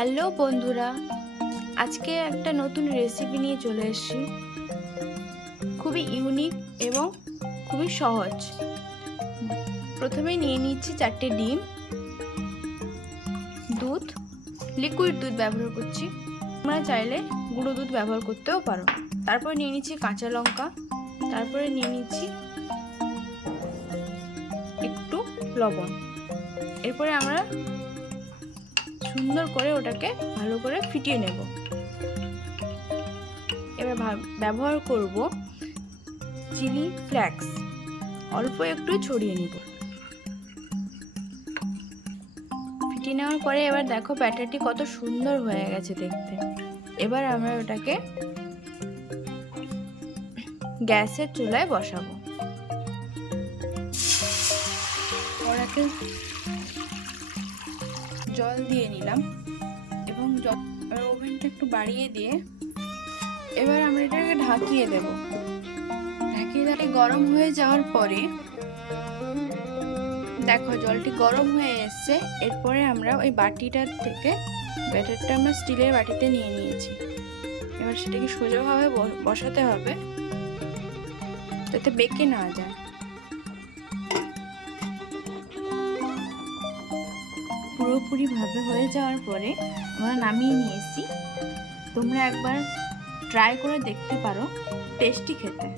Hello বন্ধুরা, আজকে একটা নতুন রেসিপি নিয়ে চলে এসেছি। খুবই ইউনিক এবং খুবই সহজ। প্রথমে নিয়ে নিচ্ছি 4টে ডিম, দুধ, লিকুইড দুধ ব্যবহার করছি, তোমরা চাইলে গুঁড়ো দুধ ব্যবহার করতেও পারো। তারপর নিয়ে নিচ্ছি কাঁচা লঙ্কা, তারপরে নিয়ে নিচ্ছি একটু লবণ। এরপরে আমরা সুন্দর করে ওটাকে ভালো করে ফিটিয়ে নেব। এবার ব্যবহার করব চিলি ফ্লেক্স, অল্প একটু ছড়িয়ে নিব। ফিটিয়ে নেওয়ার পরে এবার দেখো ব্যাটারটি কত সুন্দর হয়ে গেছে দেখতে। এবার আমরা ওটাকে গ্যাসের চুলায় বসাবো। ওটাকে জল দিয়ে নিলাম এবং ওভেনটা একটু বাড়িয়ে দিয়ে এবার আমরা এটাকে ঢাকিয়ে দেব। ঢাকিয়ে গরম হয়ে যাওয়ার পরে দেখো জলটি গরম হয়ে এসছে। এরপরে আমরা ওই বাটিটার থেকে ব্যাটারটা আমরা স্টিলের বাটিতে নিয়ে নিয়েছি। এবার সেটাকে সোজাভাবে বসাতে হবে যাতে বেঁকে না যায়। পুরোপুরি ভাবে হয়ে যাওয়ার পরে আমরা নামিয়ে নিয়েছি। তোমরা একবার ট্রাই করে দেখতে পারো, টেস্টি খেতে।